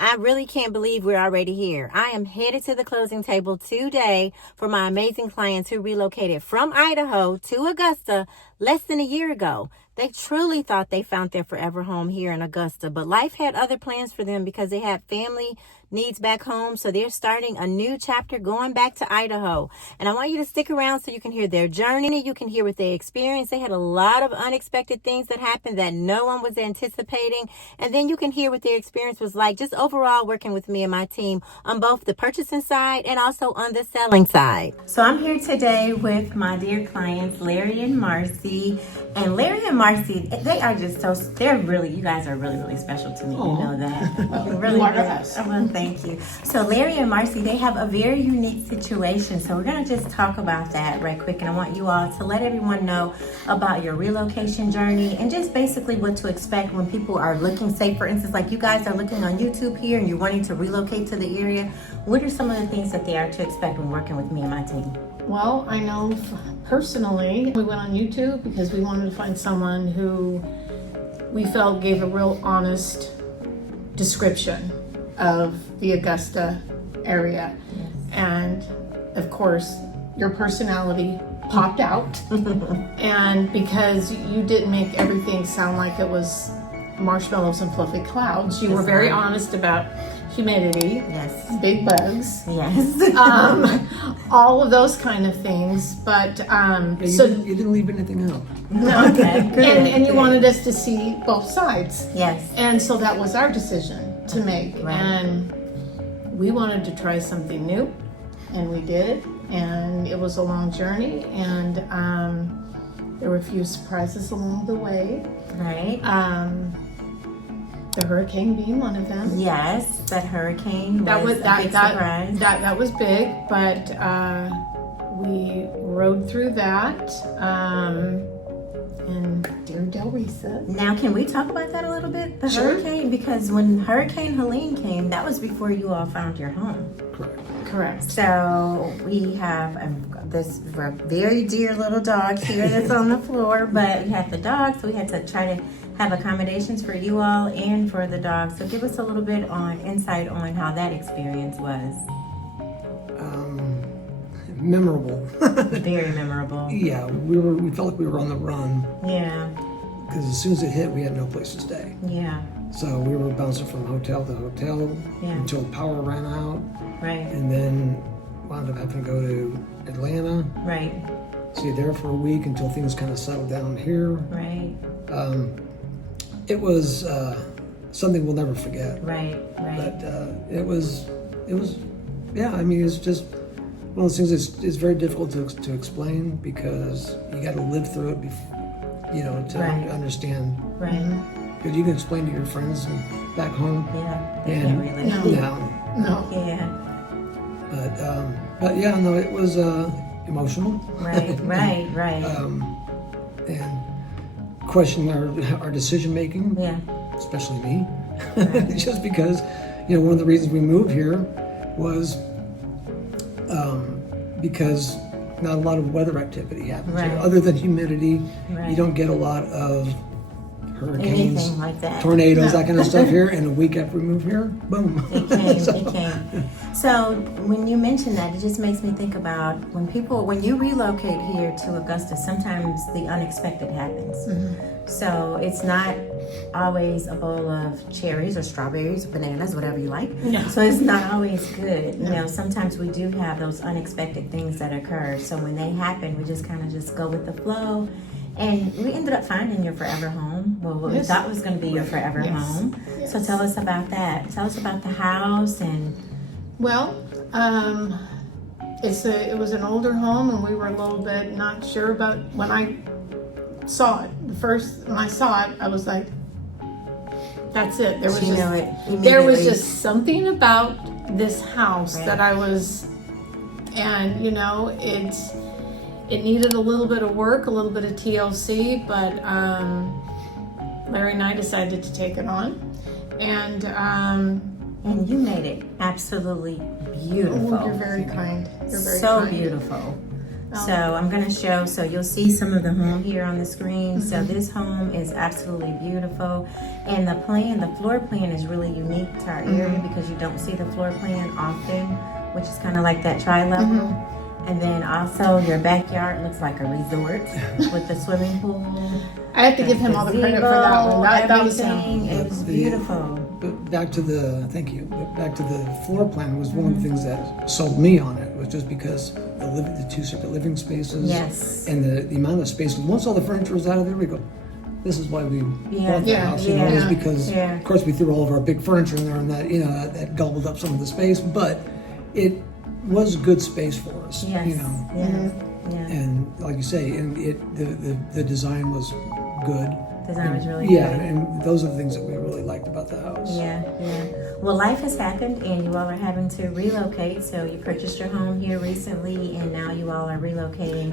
I really can't believe we're already here. I am headed to the closing table today for my amazing clients who relocated from Idaho to Augusta less than a year ago. They truly thought they found their forever home here in Augusta, but life had other plans for them because they had family needs back home. So they're starting a new chapter going back to Idaho. And I want you to stick around so you can hear their journey. You can hear what they experienced. They had a lot of unexpected things that happened that no one was anticipating. And then you can hear what their experience was like just overall working with me and my team on both the purchasing side and also on the selling side. So I'm here today with my dear clients, Larry and Marcy. And Larry and Marcy, they are just so, you guys are really, really special to me. You know that. You really are. Well, thank you. So Larry and Marcy, they have a very unique situation. So we're going to just talk about that right quick. And I want you all to let everyone know about your relocation journey and just basically what to expect when people are looking, say for instance, like you guys are looking on YouTube here and you're wanting to relocate to the area. What are some of the things that they are to expect when working with me and my team? Well, I know personally, we went on YouTube because we wanted to find someone who we felt gave a real honest description of the Augusta area. Yes. And of course, your personality popped out. And because you didn't make everything sound like it was marshmallows and fluffy clouds, you were very honest about humidity, yes, big bugs, yes, all of those kind of things. But you didn't leave anything out. No, okay, good, and you good. wanted us to see both sides. Yes. And so that was our decision to make. Right. And we wanted to try something new, and we did. And it was a long journey, and there were a few surprises along the way. Right. The hurricane being one of them. Yes, that hurricane was a big surprise. That was big, but we rode through that. And dear Delresa. Now, can we talk about that a little bit? The Sure. hurricane, because when Hurricane Helene came, that was before you all found your home. Correct. So we have this very dear little dog here that's on the floor, but we had the dog, so we had to try to have accommodations for you all and for the dog. So give us a little bit on insight on how that experience was. Memorable. Very memorable. Yeah, we felt like we were on the run Yeah, because as soon as it hit, we had no place to stay. yeah, So we were bouncing from hotel to hotel Yeah. until power ran out, right, and then wound up having to go to Atlanta, right, stay there for a week until things kind of settled down here. right, It was something we'll never forget. right, right. But it was, yeah. I mean, it's just one of those things. It's very difficult to explain because you got to live through it, to Right. understand. Right. Because you can explain to your friends back home. Yeah, they And can't relate. now, No. Yeah, but yeah, no, it was emotional. right, right, right. And questioning our decision making, Yeah, especially me, Right. just because one of the reasons we moved here was because not a lot of weather activity happens here. Right. Other than humidity, Right. you don't get a lot of hurricanes, anything like that. tornadoes, that kind of stuff here. And a week after we moved here, boom. It came, So- it came. So when you mention that, it just makes me think about when you relocate here to Augusta, sometimes the unexpected happens. So it's not always a bowl of cherries or strawberries, bananas, whatever you like. No. So it's not always good. Sometimes we do have those unexpected things that occur. So when they happen, we just kind of just go with the flow. And we ended up finding your forever home. Well, what we Yes. thought was going to be your forever Yes. home. Yes. So tell us about that. Tell us about the house and. Well, it was an older home, and we were a little bit not sure about when I saw it. When I saw it, I was like, "That's it." There was You know just it there was immediately. just something about this house Right. that I was, and it needed a little bit of work, a little bit of TLC, but Larry and I decided to take it on, and. And you made it absolutely beautiful. Oh, you're very kind. You're very so kind. beautiful. So I'm going to show, so you'll see some of the home here on the screen. So this home is absolutely beautiful. And the floor plan is really unique to our area because you don't see the floor plan often, which is kind of like that tri-level. And then also your backyard looks like a resort with the swimming pool. I have to give him all the credit for that one. That was him. It was beautiful. But back to the floor plan was one of the things that sold me on it, was just because the two separate living spaces. Yes. And the amount of space. Once all the furniture was out of there, we go, this is why we bought the house, you know, is because of course we threw all of our big furniture in there, and that, you know, that gobbled up some of the space, but it was good space for us, you know. And like you say, and the design was good. Design was really good. And those are the things that we really liked about the house. Well, life has happened and you all are having to relocate. So you purchased your home here recently and now you all are relocating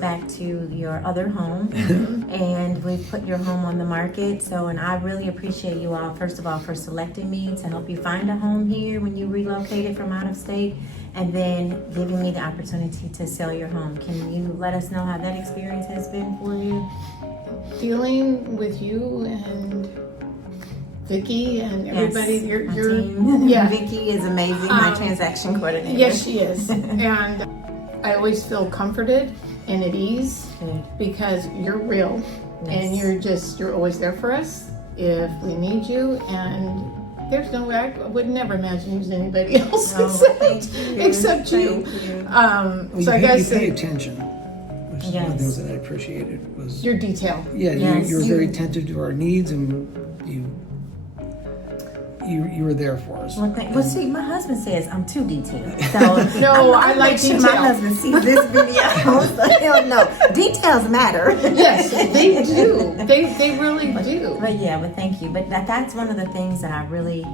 back to your other home. And we've put your home on the market. So, and I really appreciate you all, first of all, for selecting me to help you find a home here when you relocated from out of state, and then giving me the opportunity to sell your home. Can you let us know how that experience has been for you? Dealing with you and Vicky and everybody, your team. Vicky is amazing, my transaction coordinator. Yes, she is. And I always feel comforted and at ease because you're real and you're always there for us if we need you. And there's no way, I would never imagine using anybody else except you. So I guess you pay attention. Which is one of the things that I appreciated was your detail. You were very attentive to our needs, and you were there for us. Well, see, my husband says I'm too detailed. So no, I like detail. My husband sees this video. So no, details matter. Yes, they do. They really do. But thank you. But that's one of the things that I really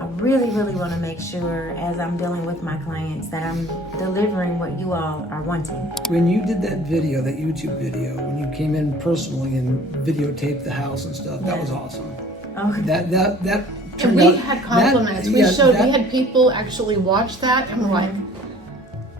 want to make sure as I'm dealing with my clients that I'm delivering what you all are wanting. When you did that video, that YouTube video, when you came in personally and videotaped the house and stuff, that was awesome. Oh, that and we had compliments. We had people actually watch that and were like,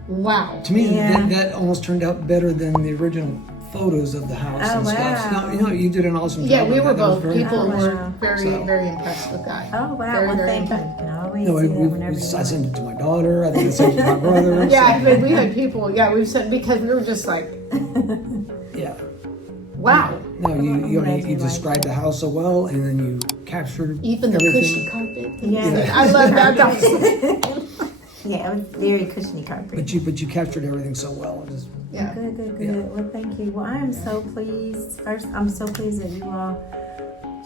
wow. To me, that almost turned out better than the original photos of the house and stuff. No, you know, you did an awesome job. Yeah, we were both. People were very impressed with that. Oh, wow. Very impressed. I sent it to my daughter. I think I sent it to my brother. But we had people, we've sent, because we were just like, wow. No, you described the house so well, and then you captured even the everything. cushy carpet. I love that. It was very cushiony carpet. But you captured everything so well. Good. Well, thank you. Well, I am so pleased. First, I'm so pleased that you all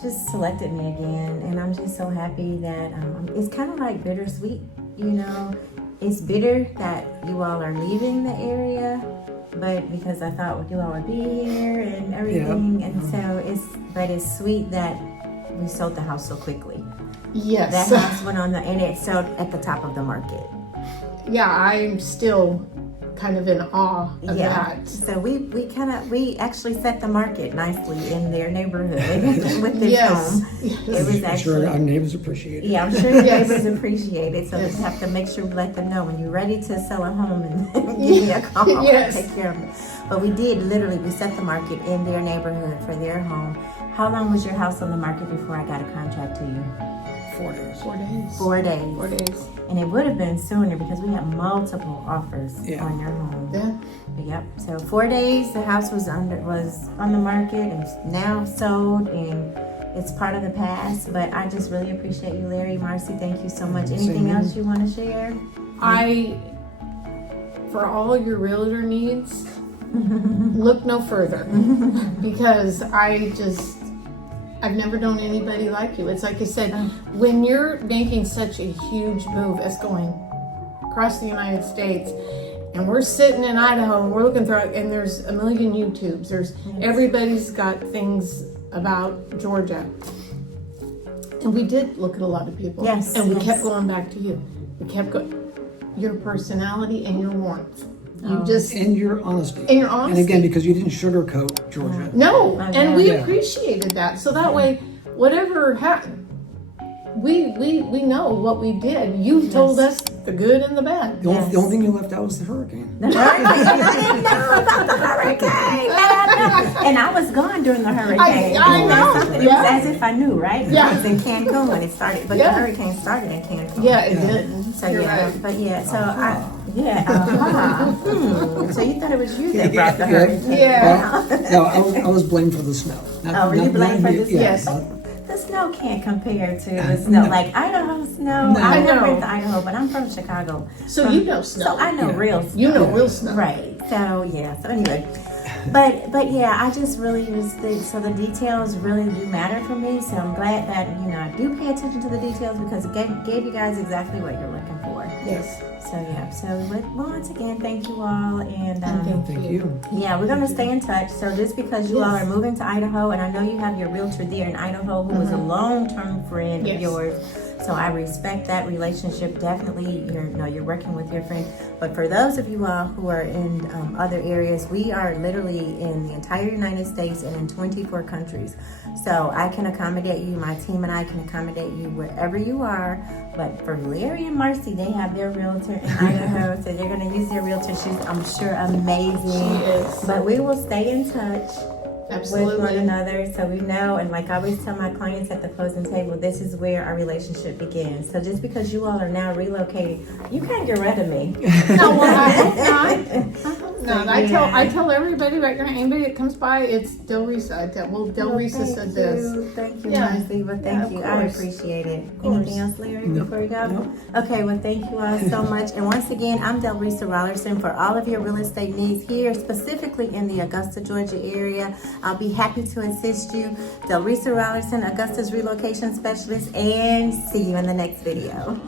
just selected me again, and I'm just so happy that it's kind of like bittersweet, you know. It's bitter that you all are leaving the area, but because I thought you all would be here and everything, and so it's sweet that we sold the house so quickly. Yes, that house went on and it sold at the top of the market. Yeah, I'm still kind of in awe of that. So we actually set the market nicely in their neighborhood with this home. It was I'm sure our neighbors appreciate it. Yeah, I'm sure your neighbors appreciate it. So we have to make sure we let them know when you're ready to sell a home and give me a call. Take care of it. But we set the market in their neighborhood for their home. How long was your house on the market before I got a contract to you? 4 days. 4 days. 4 days. 4 days. And it would have been sooner because we had multiple offers on your home. Yep. So 4 days, the house was on the market and now sold, and it's part of the past. But I just really appreciate you, Larry, Marcy. Thank you so much. Anything else you want to share? For all your realtor needs, look no further because I've never known anybody like you. It's like I said, when you're making such a huge move as going across the United States, and we're sitting in Idaho and we're looking through, and there's a million YouTubes. Everybody's got things about Georgia. And we did look at a lot of people. And we kept going back to you. We kept going, your personality and your warmth. And your honesty. And again, because you didn't sugarcoat Georgia. No, and we appreciated that. So that way, whatever happened, we know what we did. You told us the good and the bad. The only thing you left out was the hurricane. The hurricane. I didn't know about the hurricane. And I was gone during the hurricane. I know. It was as if I knew, right? Yeah. It was in Cancun when it started, but the hurricane started in Cancun. Yeah, it did. So You're yeah, right. but yeah, so So you thought it was you that brought the hurricane? Yeah. No, I was blamed for the snow. Were you blamed for the snow? Yes. The snow can't compare to the snow, like Idaho snow. No. I've I never know. been to Idaho, but I'm from Chicago. So you know snow. So I know real snow. You know real snow. Right. So yeah. So anyway, but yeah, I just really so the details really do matter for me. So I'm glad that I do pay attention to the details because it gave you guys exactly what you're looking for. Yes. So yeah. So once again, thank you all, and Thank you. yeah, we're gonna stay in touch. So just because you all are moving to Idaho, and I know you have your realtor there in Idaho who was a long-term friend of yours. So I respect that relationship. Definitely, you're working with your friend. But for those of you all who are in other areas, we are literally in the entire United States and in 24 countries. So I can accommodate you. My team and I can accommodate you wherever you are. But for Larry and Marcy, they have their realtor in Idaho, so they're going to use their realtor. She's, I'm sure, amazing. She is. But we will stay in touch. Absolutely. With one another, so we know, and like I always tell my clients at the closing table, this is where our relationship begins. So just because you all are now relocating, you can't get rid of me. No, well, I hope not. I tell everybody right now, anybody that comes by, it's Delresa. Delresa said this. Thank you, Yeah. Marcy. Well, thank you. I appreciate it. course. Anything else, Larry, before we go? Okay, well, thank you all so much. And once again, I'm Delresa Rollerson for all of your real estate needs here, specifically in the Augusta, Georgia area. I'll be happy to assist you. Delresa Rollerson, Augusta's relocation specialist, and see you in the next video.